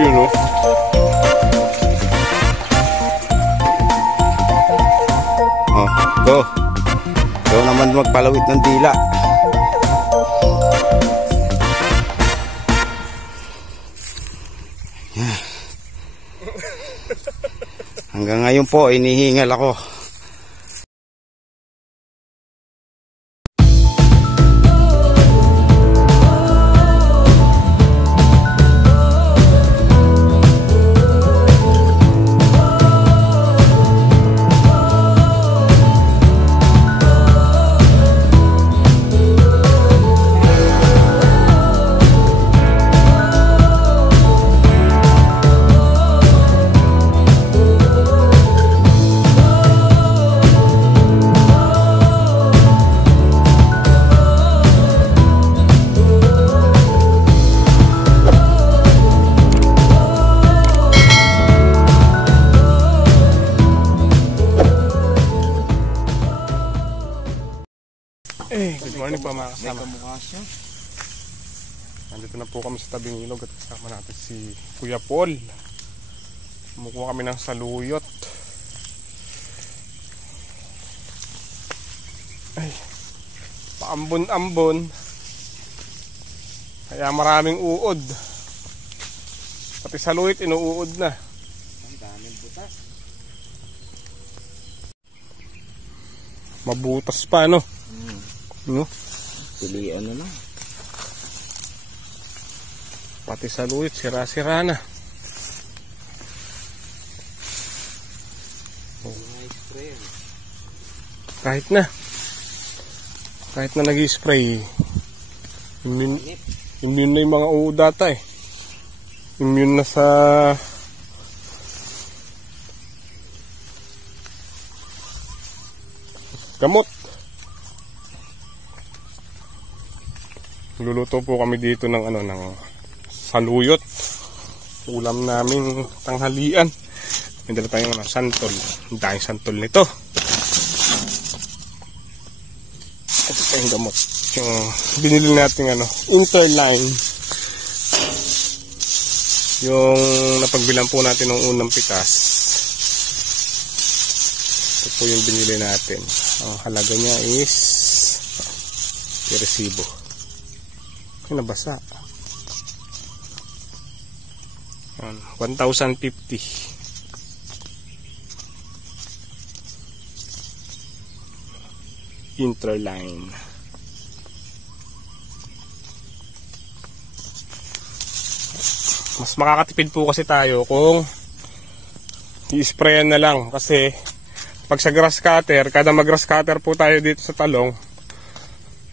Yun o. Oh, go. Go naman magpalawit ng dila. Hanggang ngayon po, inihingal ako. Good morning po mga kasama. Nandito na po kami sa tabing ilog at kasama natin si Kuya Paul. Kumukuha kami ng saluyot. Ay, paambon-ambon. Kaya maraming uod. Pati saluyot inuuod na. Ang daming butas. Mabutas pa no? No? Pilihan na lang. Pati saluyot sira-sira na. Kahit na nag-i-spray, immune na yung mga uod data eh. Immune na sa gamot. Luluto po kami dito ng ng saluyot. Ulam naming tanghalian. May dala tayong santol. Ang daming santol nito. Ito pa yung gamot. Yung binili natin Interline. Yung napagbilan po natin ng unang pitas. Ito po yung binili natin. Ang halaga niya is resibo. Nabasa 1,050. Interline. Mas makakatipid po kasi tayo kung i-sprayan na lang, kasi pag sa grass cutter, kada mag grass cutter po tayo dito sa talong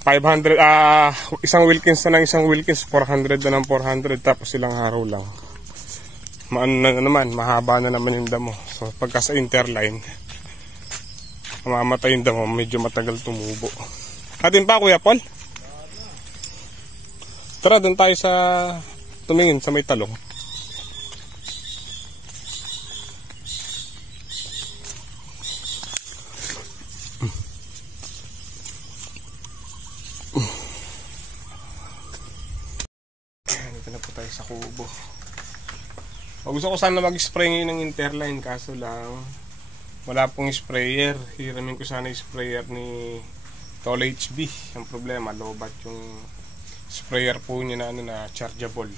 500, isang Wilkins na ng isang Wilkins, 400 na ng 400, tapos ilang araw lang. Mahaba na naman yung damo. So pagka sa Interline, mamamatay yung damo, medyo matagal tumubo. Atin pa Kuya Paul? Tara, doon tayo sa tumingin sa may talong. Sa kubo. Gusto ko sana mag-spray ngayon ng Interline, kaso lang wala pong sprayer. Hiramin ko sana yung sprayer ni Tol HB. Ang problema, lobat yung sprayer po niya na chargeable.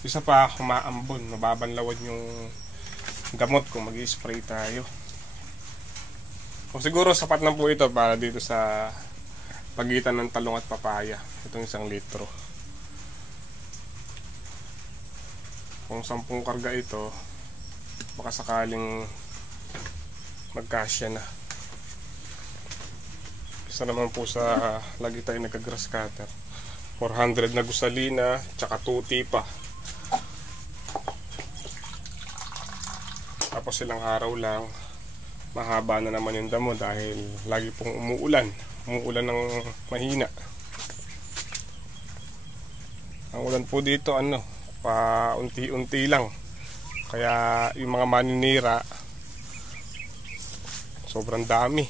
Isa pa, humaambon, nababanlawan yung gamot kung mag-spray tayo. O siguro sapat na po ito para dito sa pagitan ng talong at papaya. Itong 1 litro. Kung 10 karga ito, baka sakaling magkasya na. Isa naman po sa lagi tayo nagka-grass cutter, 400 na gusalina, tsaka tuti pa. Tapos ilang araw lang, mahaba na naman yung damo dahil lagi pong umuulan ng mahina. Ang ulan po dito paunti-unti lang, kaya yung mga maninira sobrang dami.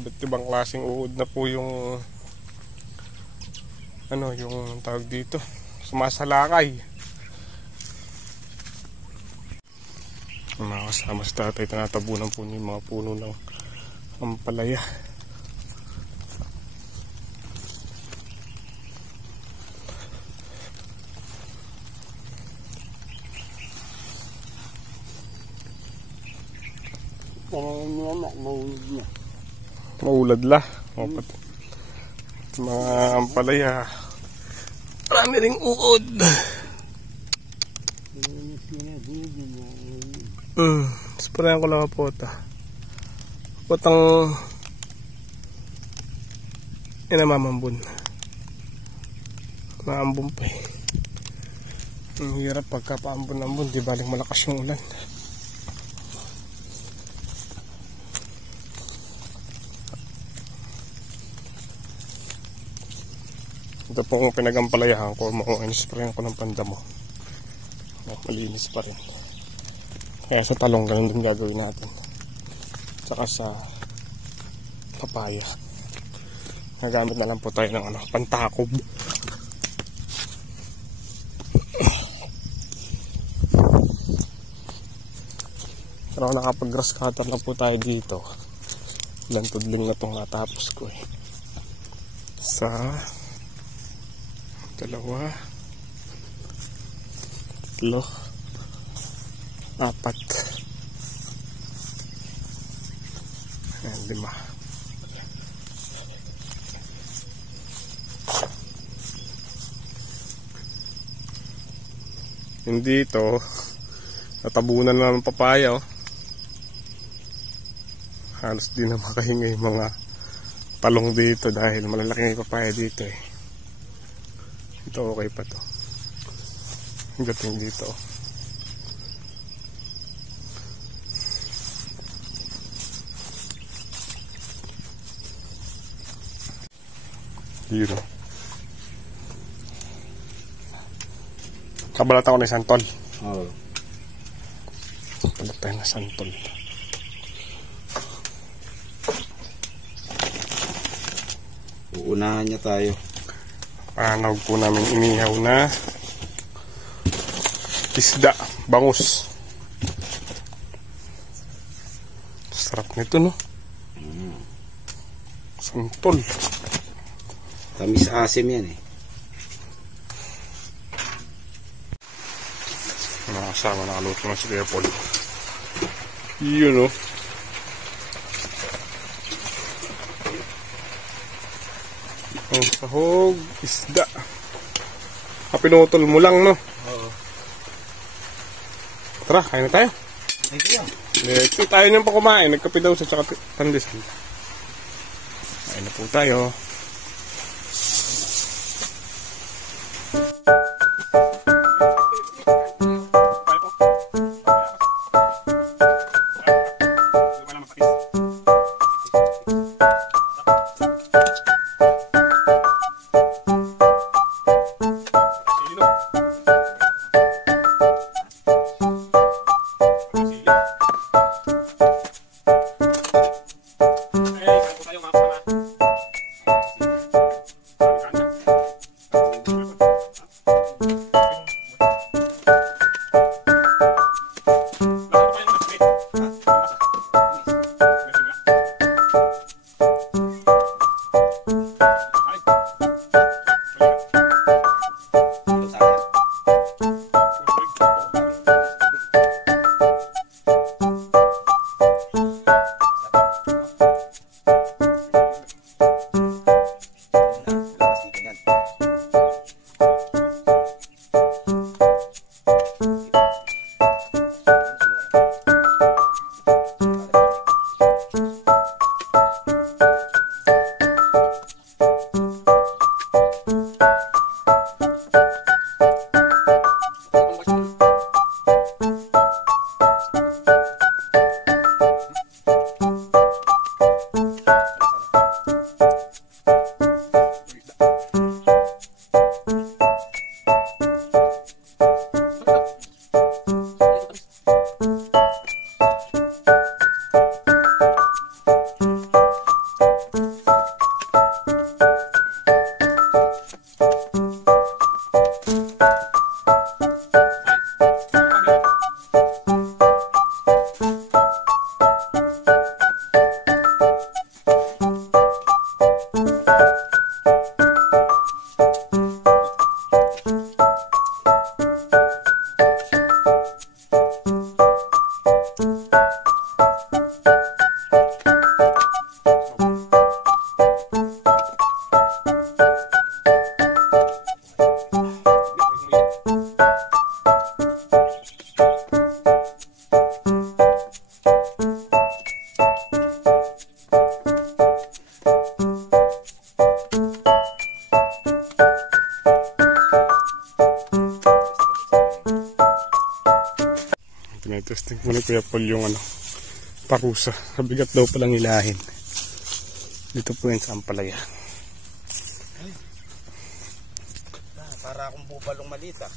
Iba't ibang klaseng uod na po yung yung tawag dito, sumasalakay. Mga kasama sa tatay, tinatabunan po niya yung mga puno ng ampalaya. Maulad la. Mga ampalaya. Marami ring uod. Sprayan ko lang ang pota. Potang inamamambun. Maambun pa eh. Ang hirap pagka paambun-ambun, di baling malakas yung ulan. Ito po kung pinagampalayahan ko, in-sprayan ko ng pandamo. Malinis pa rin. Kaya sa talong ganun din gagawin natin. Tsaka sa papaya. Nagamit na lang po tayo ng pantakob. Pero nakapag-grass cutter na po tayo dito. Ilang tudling na itong natapos ko eh. Sa 2, 3, 4, 5. Ayan, 5. Hindi ito. Natabunan na ng papaya oh. Halos di na makahinga yung mga talong dito dahil malalaki yung papaya dito eh. Ito okay pa to. Hanggang dito. Hero. Kabalat ako ng santol. Oo. Kabalat tayo ng santol. Uunahan niya tayo. Panawag po namin inihaw na isda, bangus. Sarap nito no. Santol. Tamis asim yan eh. Mga kasama nakaluto na si Kuya Paul. Yun o. Ang sahog, isda. Pinutol mo lang no. Oo. Tara, kain na tayo. Thank you. Let's tayo niyang pa kumain. Nagkape daw sa tsaka pandesal. Kain na po tayo. Testing ko ni Kuya Paul yung parusa. Kabigat daw palang ilahin. Dito po yun sa ampalaya. Para akong bubalong malita.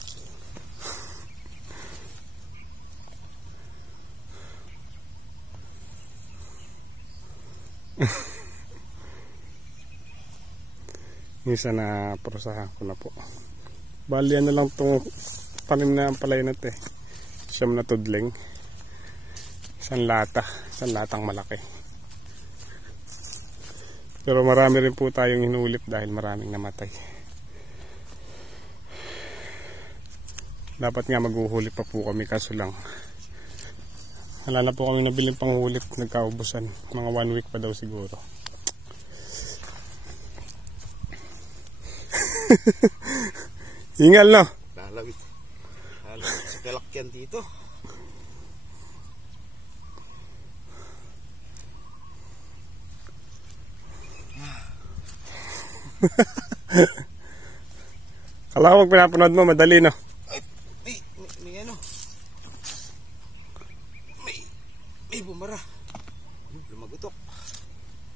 Minsan na parusahan ko na po. Bali na lang itong tanim na ampalaya natin. Siyam na tudling. Isang latang malaki. Pero marami rin po tayong hinulit dahil maraming namatay. Dapat nga maghuhuli pa po kami, kaso lang wala na po kami nabiling panghulit, nagkaubusan. Mga 1 week pa daw siguro. Ingal, no? Lalawit sa kalakyan dito. Kala ko pag pinapanood mo, madali, no? May ano? May bumara. Lumagutok.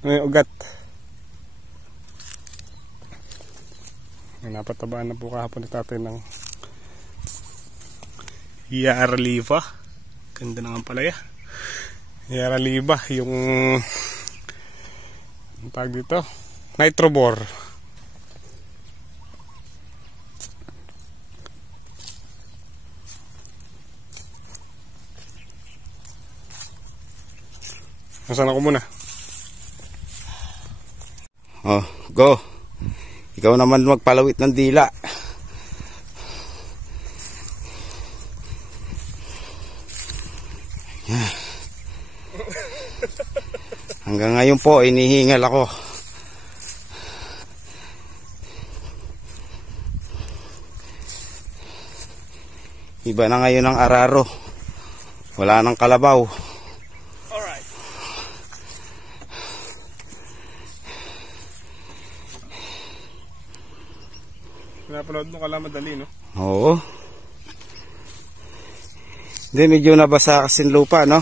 May ugat. Napatabaan na po kahapon ni tatay ng Yaraliva. Ganda ng ampalaya. Yaraliva, yung ang tawag dito, Nitrobor. Nasaan ako muna? Oh, go. Ikaw naman magpalawit ng dila. Hanggang ngayon po, inihingal ako. Iba na ngayon ang araro. Wala nang kalabaw. Alright. Pinapanood mo, kala madali, no? Oo. Hindi, medyo nabasa kasing lupa, no?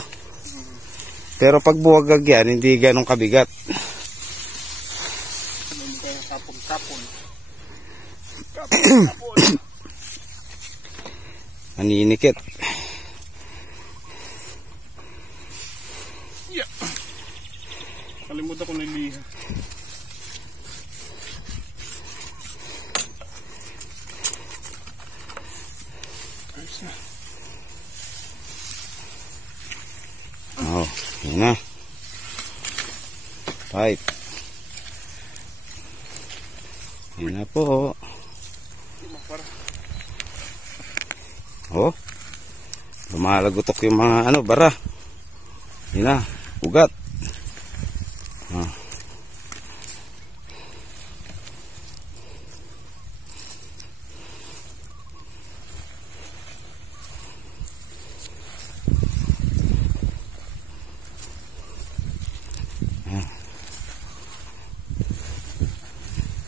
Pero pag buwagag yan, hindi ganong kabigat. Kapon. Maninikit. Yeah. Kalimutan ko niliha. Ayos na. Oh, yun na. Pipe. Yun na po. Oh. Lumalagotok yung mga bara. Yun na. Ugat. Ah.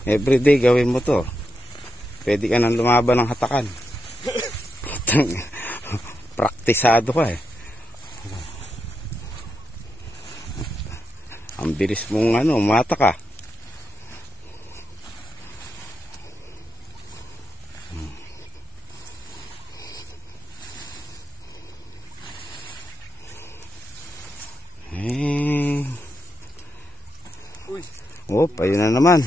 Everyday gawin mo to. Pwede ka nang lumaban ng hatakan. Praktisado ka eh. Ang bilis mong mata ka. Oh, ayun na naman.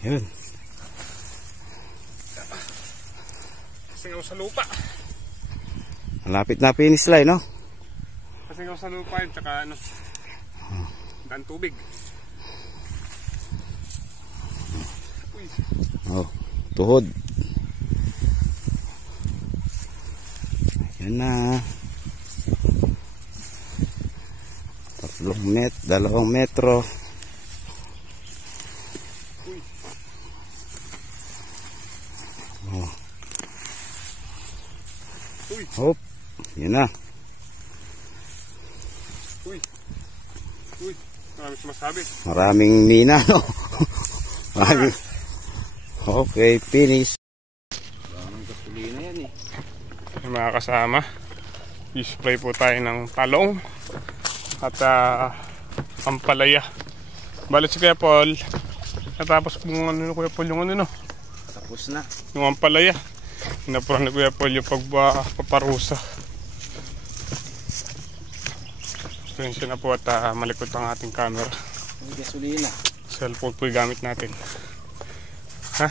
Yun. Singaw sa lupa. Malapit na finish line, no? Singaw sa lupa yun, tsaka daan tubig. Uy. Oh, tuhod. Yan na. 2 metro. Oh. Hop, yun na. Maraming sumasabi. Maraming mina, no? Okay, finish. Maraming gasolina yan eh. mga kasama. I-spray po tayo ng talong at ampalaya. Balik si Kuya Paul. Natapos po yung ano, Kuya Paul, yung ano, no? Tapos na. Yung ampalaya. Inapuran ni Kuya Paul yung paparusa. Pasensya na po at malikot ang ating camera. May gasolina. Cellphone po yung gamit natin. Ha?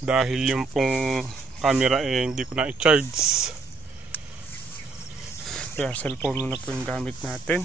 Dahil yung pong camera hindi ko na i-charge. Kaya cellphone muna po yung gamit natin.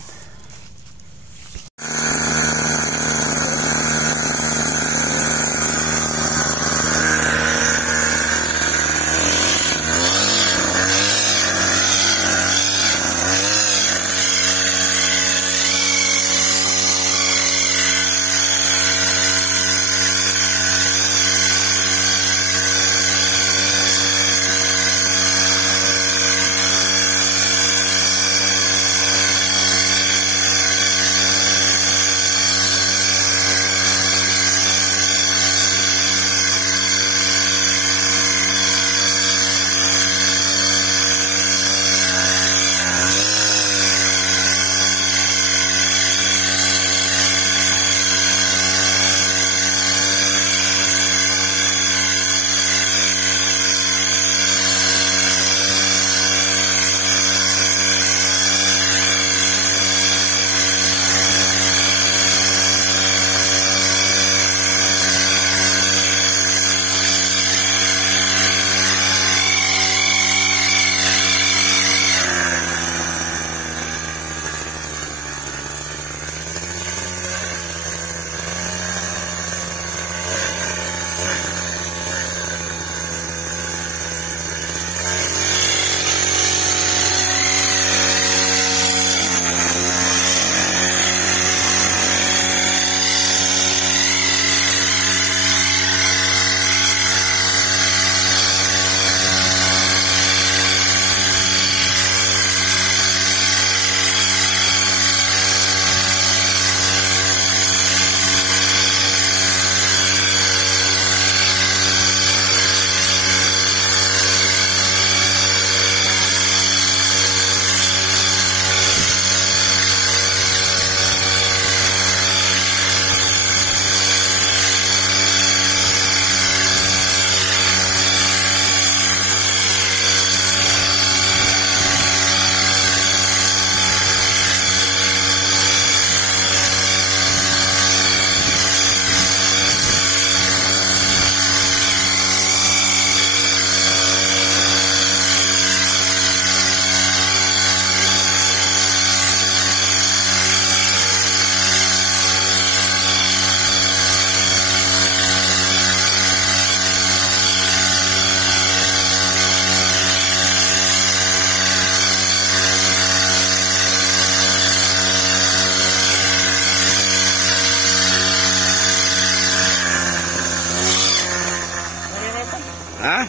Ha?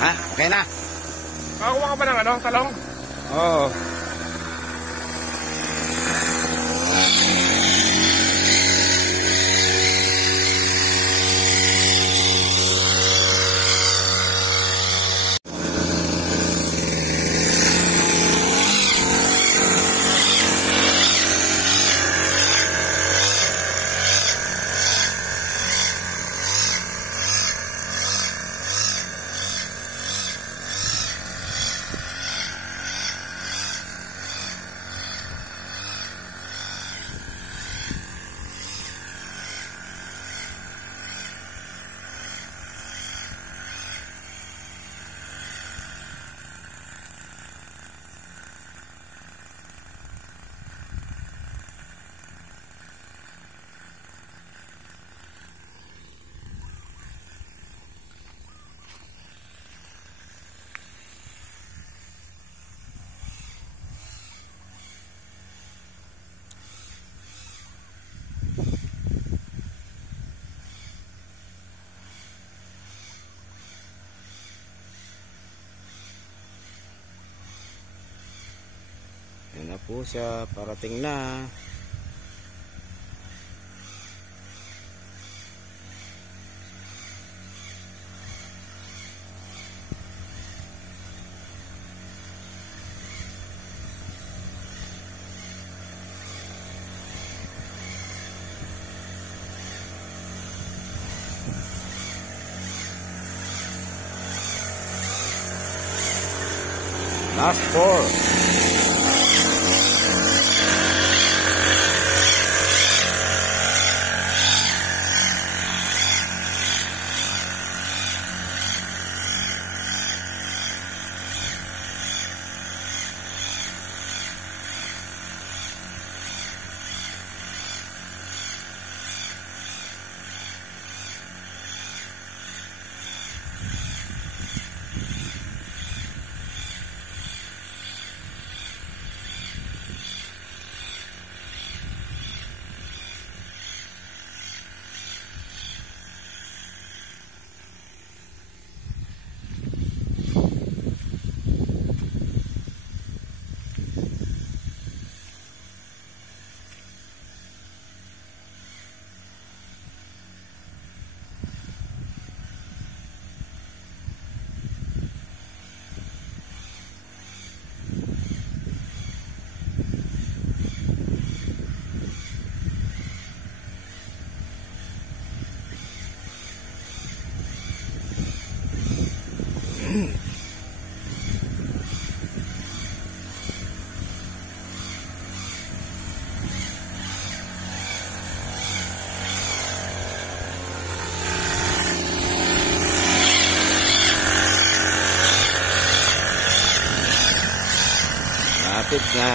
Ha? Okay na? Nakakuha ka ba ng ano, talong? Oo. Yan na po siya, parating na. Last 4. Lapit na.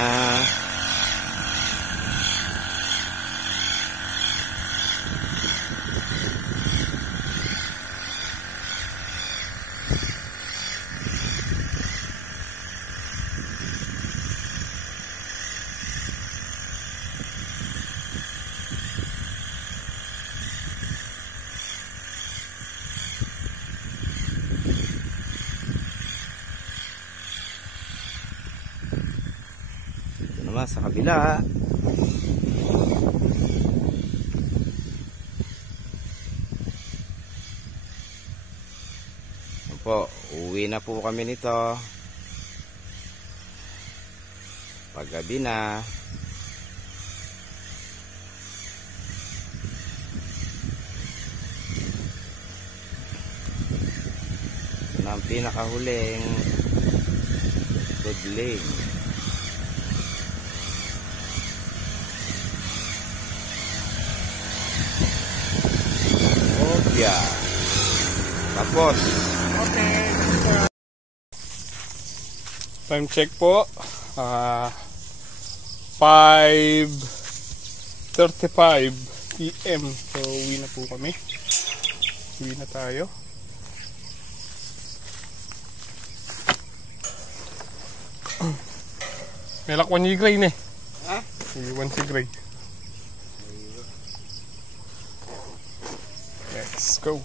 Naman sa kabila. Po, uwi na po kami nito. Paggabi na. Ito na ang pinakahuling tudling. Yeah. Tapos. Okay. Time check po. 5:35 PM. So, uwi na po kami. Uwi na tayo. May lakwan si Gray ne. Ha? Iwan si Gray. Let's go.